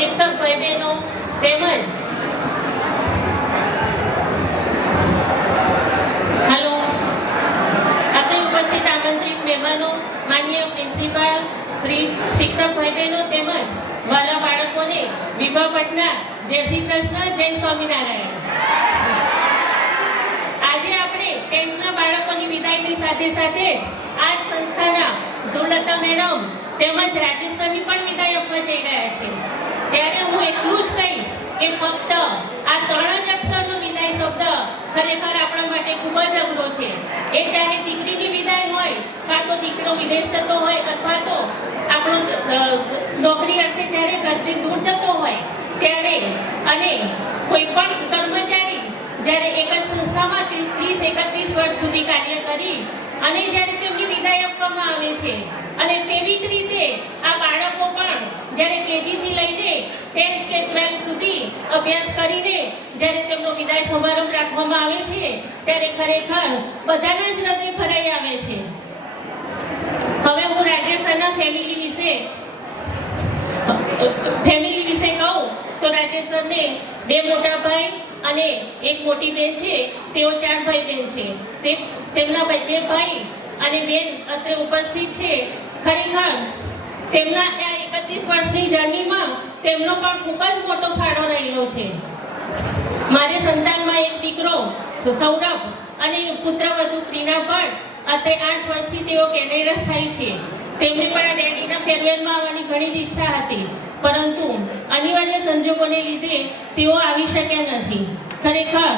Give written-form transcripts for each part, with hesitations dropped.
શિક્ષક ભાઈ બહેનો તેમજ હાલો અત્રે ઉપસ્થિત આમંત્રિત મહેમાનો, માનનીય પ્રિન્સિપાલ શ્રી, શિક્ષક ભાઈ બહેનો તેમજ વાલા બાળકોને વિભા પટના જય શ્રી કૃષ્ણ, જય સ્વામિનારાયણ। આજે આપણે 10th બાળકોની વિદાયની સાથે સાથે જ આ સંસ્થાના ધ્રુવલતા મેડમ તેમજ રાજેશ સરની પણ વિદાય આપવા જઈ રહ્યા છે। ત્યારે હું એટલું જ કહીશ કે ફક્ત આ 3 જ અક્ષરનો વિદાય શબ્દ ખરેખર આપણા માટે ખૂબ જ અઘરો છે। એ ચાહે દીકરીની વિદાય હોય, કાં તો દીકરો વિદેશ જતો હોય, અથવા તો આપણો નોકરી અર્થે જ્યારે ઘરથી દૂર જતો હોય ત્યારે, અને કોઈ પણ કર્મચારી જ્યારે એક જ સંસ્થામાં 30-31 વર્ષ સુધી કાર્ય કરી અને જ્યારે તેમની વિદાય આપવામાં આવે છે, અને તેવી જ રીતે આ બાળકો પણ જ્યારે કેજીથી લઈને 10th કે 12th સુધી અભ્યાસ કરીને જ્યારે તેમનો વિદાય સમારંભ રાખવામાં આવે છે ત્યારે ખરેખર બધાના જ હૃદય ભરાઈ આવે છે। હવે હું રાજેશ સરના ફેમિલી વિશે કહું તો રાજેશ સરને 2 મોટા ભાઈ અને 1 મોટી બેન છે। તેઓ 4 ભાઈ બહેન છે। તેમના 2 ભાઈ અને બેન અત્રે ઉપસ્થિત છે। ખરેખર તેમના આ 31 વર્ષની જર્નીમાં તેમનો પણ ખૂબ જ મોટો ફાળો રહેલો છે। મારે સંતાનમાં 1 દીકરો સૌરભ અને પુત્રવધુ પ્રીના ભટ્ટ, અત્રે 8 વર્ષથી તેઓ કેનેડા સ્થાયી છે। તેમને પણ આ ડેડીના ફેરવેલમાં આવવાની ઘણી જ ઈચ્છા હતી, પરંતુ અનિવાર્ય સંજોગોને લીધે તેઓ આવી શક્યા નથી। ખરેખર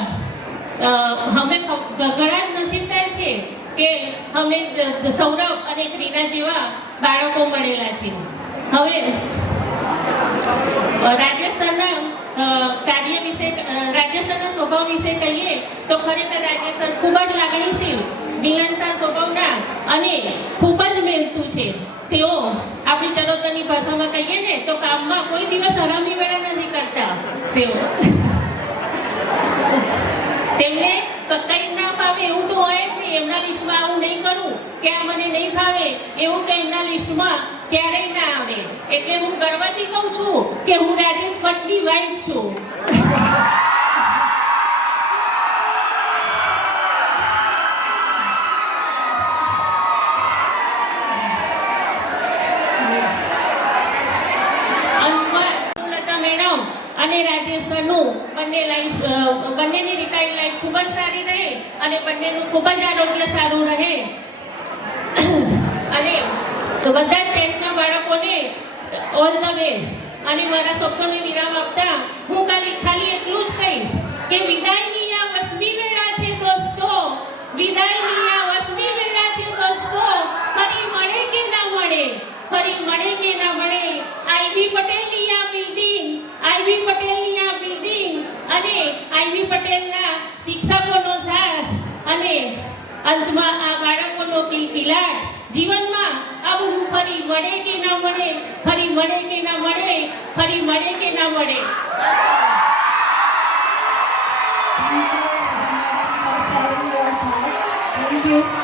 અમે ઘણા જ નસીબદાર છે કે અમને સૌરભ અને રીના જેવા બાળકો મળેલા છે। હવે રાજેશ સરના કાર્ય વિશે, રાજેશ સરના સ્વભાવ વિશે કહીએ તો ખરેખર રાજેશ સર ખૂબ જ લાગણીશીલ, મિલનસાર સ્વભાવના અને ખૂબ જ મહેનતુ છે। તેઓ આપણી ચરોતરની ભાષામાં કહીએ ને તો કામમાં કોઈ દિવસ હરામી વેળા નથી કરતા। તેમને કંઈ ના ફાવે એવું તો હોય જ નહીં। એમના લિસ્ટમાં આવું નહીં કરું કે આ મને નહીં ફાવે એવું તો એમના લિસ્ટમાં ક્યારેય ના આવે। એટલે હું ગર્વથી કહું છું કે હું રાજેશ ભટ્ટની વાઇફ છું। અને રાજેશ સરનું બંનેની રિટાયર્ડ લાઈફ ખૂબ જ સારી રહે અને બંનેનું ખૂબ જ આરોગ્ય સારું રહે। અને બધા 10th બાળકોને ઓલ ધ બેસ્ટ। અને મારા શબ્દોને વિરામ આપતા હું ખાલી એટલું જ કહીશ કે વિદાયની આ વસમી વેળા છે દોસ્તો, વિદાયની આ વસમી વેળા છે દોસ્તો। ફરી મળે કે ના મળે, ફરી મળે કે ના મળે। આઈબી પટેલની આ બિલ્ડિંગ, આઈબી પટેલની આ બિલ્ડિંગ અને આઈબી પટેલના શિક્ષકોનો સાથ અને અંતમાં આ બાળકોનો કિલકિલાટ, જીવનમાં આ બધું ફરી મળે કે ના મળે, ફરી મળે કે ના મળે, ફરી મળે કે ના મળે। Thank you for sharing your thoughts. Thank you.